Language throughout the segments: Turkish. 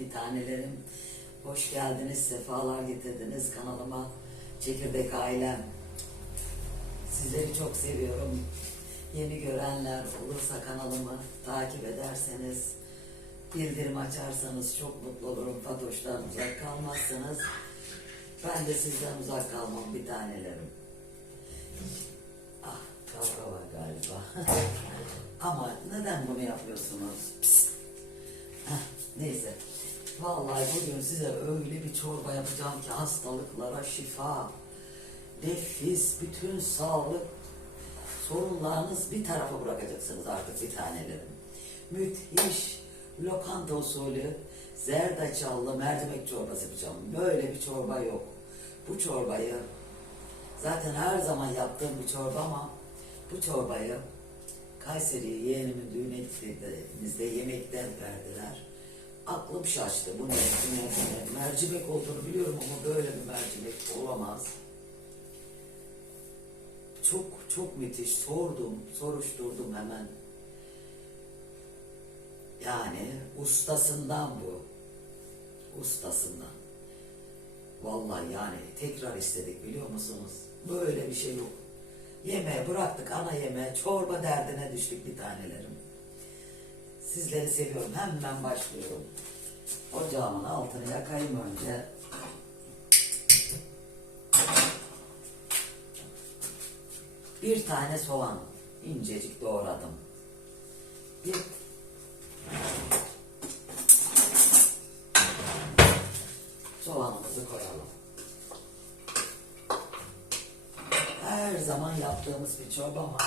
bir tanelerim. Hoş geldiniz, sefalar getirdiniz kanalıma. Çekirdek ailem. Sizleri çok seviyorum. Yeni görenler olursa kanalımı takip ederseniz, bildirim açarsanız çok mutlu olurum. Fatoş'tan uzak kalmazsanız ben de sizden uzak kalmam bir tanelerim. Ah kavga var galiba. Ama neden bunu yapıyorsunuz? Psst. Heh, neyse. Vallahi bugün size öyle bir çorba yapacağım ki hastalıklara şifa, nefis, bütün sağlık sorunlarınız bir tarafa bırakacaksınız artık bir tanelerim. Müthiş lokanta usulü zerdeçallı mercimek çorbası yapacağım. Böyle bir çorba yok. Bu çorbayı zaten her zaman yaptığım bir çorba ama bu çorbayı Kayseri'ye yeğenimin düğüne gittiğimizde yemekten verdiler. Aklım şaştı. Bu ne, bu ne, bu ne? Mercimek olduğunu biliyorum ama böyle bir mercimek olamaz. Çok çok müthiş. Sordum, soruşturdum hemen. Yani ustasından bu. Ustasından. Vallahi yani tekrar istedik biliyor musunuz? Böyle bir şey yok. Yemeğe bıraktık ana yemeğe, çorba derdine düştük bir tanelerim. Sizleri seviyorum. Hemen başlıyorum. Ocağımın altını yakayım önce. Bir tane soğan incecik doğradım. Bir soğanımızı koyalım. Her zaman yaptığımız bir çorba ama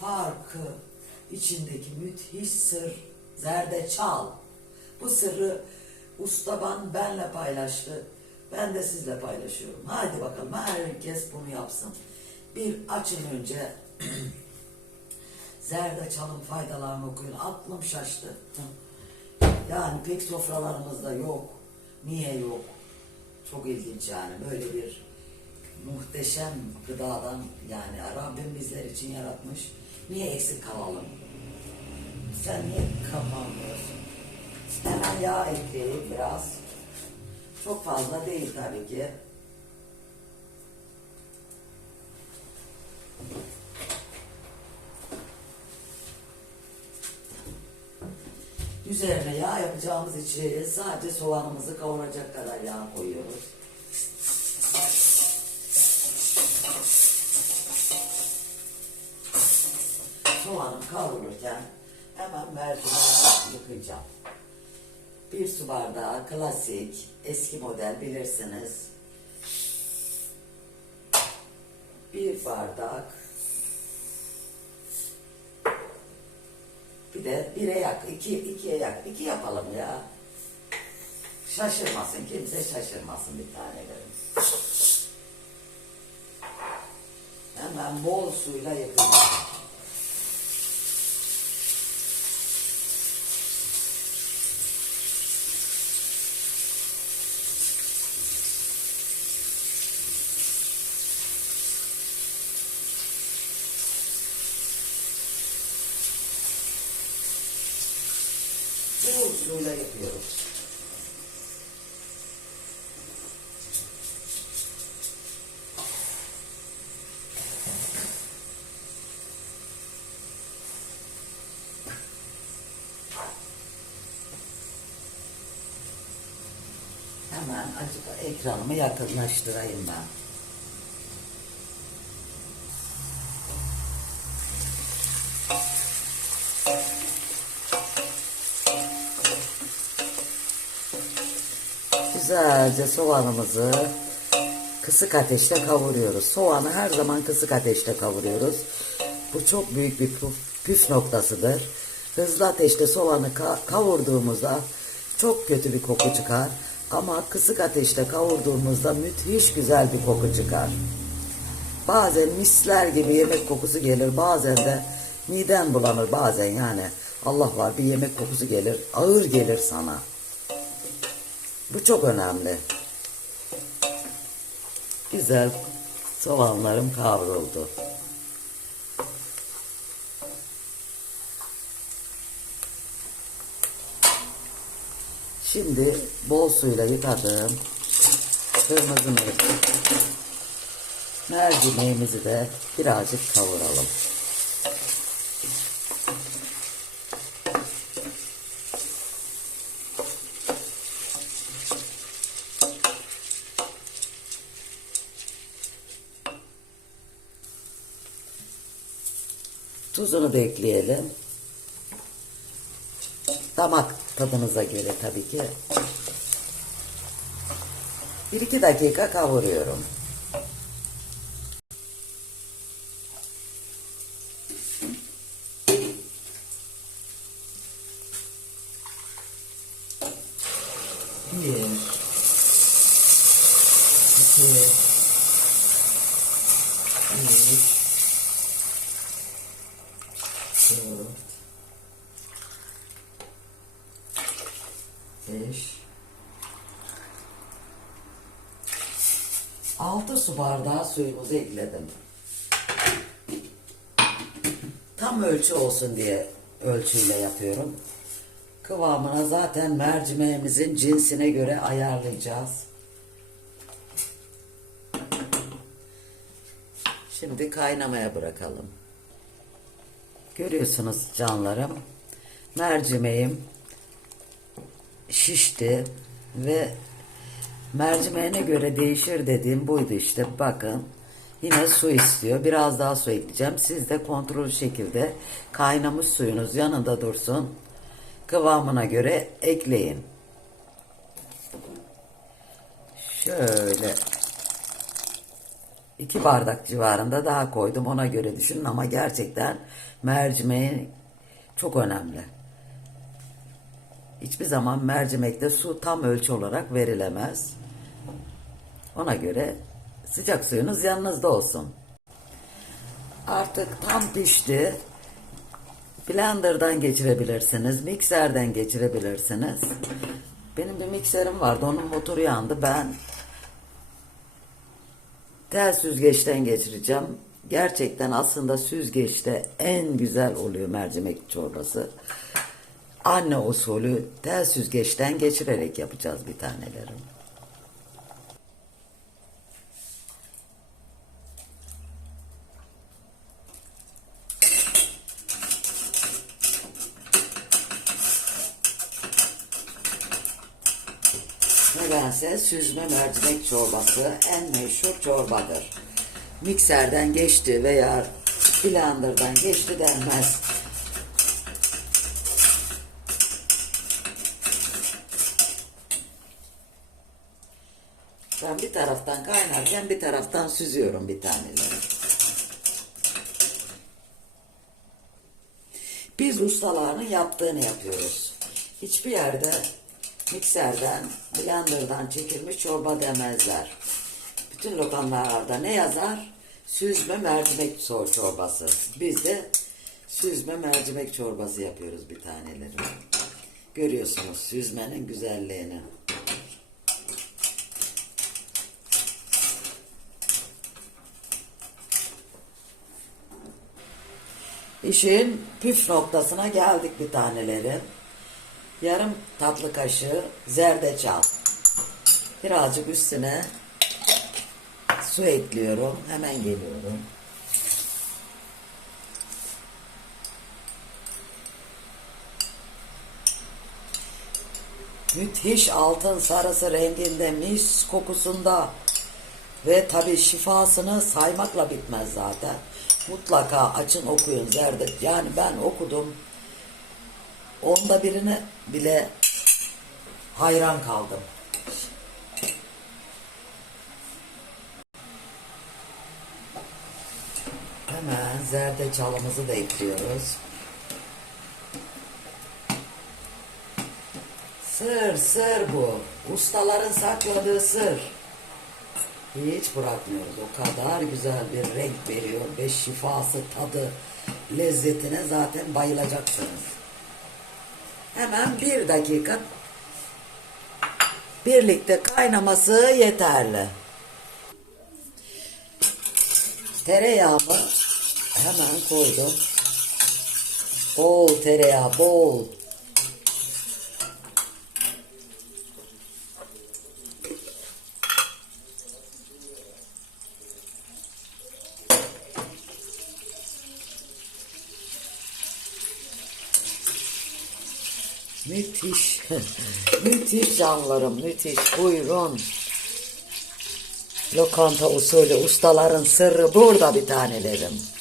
farkı içindeki müthiş sır zerdeçal. Bu sırrı ustaban benle paylaştı. Ben de sizle paylaşıyorum. Hadi bakalım herkes bunu yapsın. Bir açın önce zerdeçalın faydalarını okuyun. Aklım şaştı. Yani pek sofralarımızda yok. Niye yok? Çok ilginç yani böyle bir muhteşem gıdadan yani Rabbim bizler için yaratmış. Niye eksik kalalım? Sen niye kapanmıyorsun? Hemen yağ ekleyeyim biraz. Çok fazla değil tabii ki. Üzerine yağ yapacağımız için sadece soğanımızı kavuracak kadar yağ koyuyoruz. Soğanım kavrulurken hemen mercimeği yıkayacağım. Bir su bardağı klasik eski model bilirsiniz. Bir bardak bir de bire yak, iki, ikiye yak, iki yapalım ya. Şaşırmasın, kimse şaşırmasın bir tanelerim. Hemen bol suyla yıkayacağım. Bol suyla yapıyoruz. Hemen acık ekranımı yakınlaştırayım ben. Güzelce soğanımızı kısık ateşte kavuruyoruz. Soğanı her zaman kısık ateşte kavuruyoruz. Bu çok büyük bir püf, noktasıdır. Hızlı ateşte soğanı ka- kavurduğumuzda çok kötü bir koku çıkar. Ama kısık ateşte kavurduğumuzda müthiş güzel bir koku çıkar. Bazen misler gibi yemek kokusu gelir. Bazen de miden bulanır bazen yani. Allah var bir yemek kokusu gelir. Ağır gelir sana. Bu çok önemli. Güzel soğanlarım kavruldu. Şimdi bol suyla yıkadığım kırmızı. Mercimeğimizi de birazcık kavuralım. Tuzunu da ekleyelim. Damak tadınıza göre tabii ki. 1-2 dakika kavuruyorum. Bir, iki, üç, dört, beş, altı su bardağı suyumuzu ekledim. Tam ölçü olsun diye ölçüyle yapıyorum. Kıvamına zaten mercimeğimizin cinsine göre ayarlayacağız. Şimdi kaynamaya bırakalım. Görüyorsunuz canlarım. Mercimeğim şişti ve mercimeğine göre değişir dediğim buydu işte. Bakın yine su istiyor. Biraz daha su ekleyeceğim. Siz de kontrol şekilde kaynamış suyunuz yanında dursun. Kıvamına göre ekleyin. Şöyle iki bardak civarında daha koydum ona göre düşünün ama gerçekten mercimeğin çok önemli. Hiçbir zaman mercimekte su tam ölçü olarak verilemez. Ona göre sıcak suyunuz yanınızda olsun. Artık tam pişti. Blender'dan geçirebilirsiniz, mikserden geçirebilirsiniz. Benim bir mikserim vardı, onun motoru yandı. Ben tel süzgeçten geçireceğim. Gerçekten aslında süzgeçte en güzel oluyor mercimek çorbası. Anne usulü tel süzgeçten geçirerek yapacağız bir tanelerim. Nedense süzme mercimek çorbası en meşhur çorbadır. Mikserden geçti veya blenderdan geçti denmez. Ben bir taraftan kaynarken bir taraftan süzüyorum bir taneleri. Biz ustalarının yaptığını yapıyoruz. Hiçbir yerde mikserden, blenderdan çekilmiş çorba demezler. Bütün lokantalarda ne yazar? Süzme mercimek çorbası. Biz de süzme mercimek çorbası yapıyoruz bir taneleri. Görüyorsunuz süzmenin güzelliğini. İşin püf noktasına geldik bir taneleri. Yarım tatlı kaşığı zerdeçal. Birazcık üstüne su ekliyorum. Hemen geliyorum. Müthiş altın sarısı renginde, mis kokusunda ve tabi şifasını saymakla bitmez zaten. Mutlaka açın okuyun zerdet. Yani ben okudum. Onda birini bile hayran kaldım. Hemen zerdeçalımızı da ekliyoruz. Sır sır bu. Ustaların sakladığı sır. Hiç bırakmıyoruz. O kadar güzel bir renk veriyor ve şifası, tadı, lezzetine zaten bayılacaksınız. Hemen bir dakika birlikte kaynaması yeterli. Tereyağımı Hemen koydum. Bol tereyağı bol. Müthiş. müthiş canlarım, müthiş. Buyurun. Lokanta usulü ustaların sırrı burada bir tanelerim.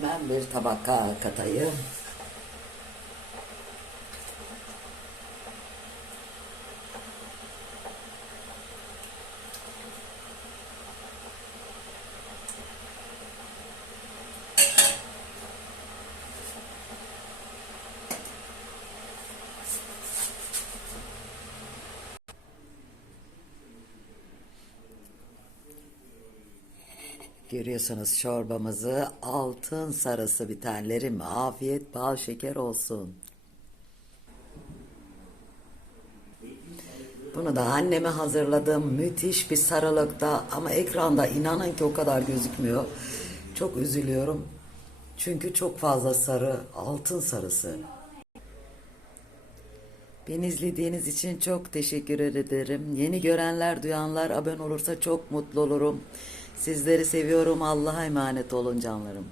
Hemen bir tabaka katayım. Görüyorsunuz çorbamızı altın sarısı bitenlerim afiyet bal şeker olsun. Bunu da anneme hazırladım. Müthiş bir sarılıkta ama ekranda inanın ki o kadar gözükmüyor. Çok üzülüyorum. Çünkü çok fazla sarı, altın sarısı. Beni izlediğiniz için çok teşekkür ederim. Yeni görenler, duyanlar abone olursa çok mutlu olurum. Sizleri seviyorum. Allah'a emanet olun canlarım.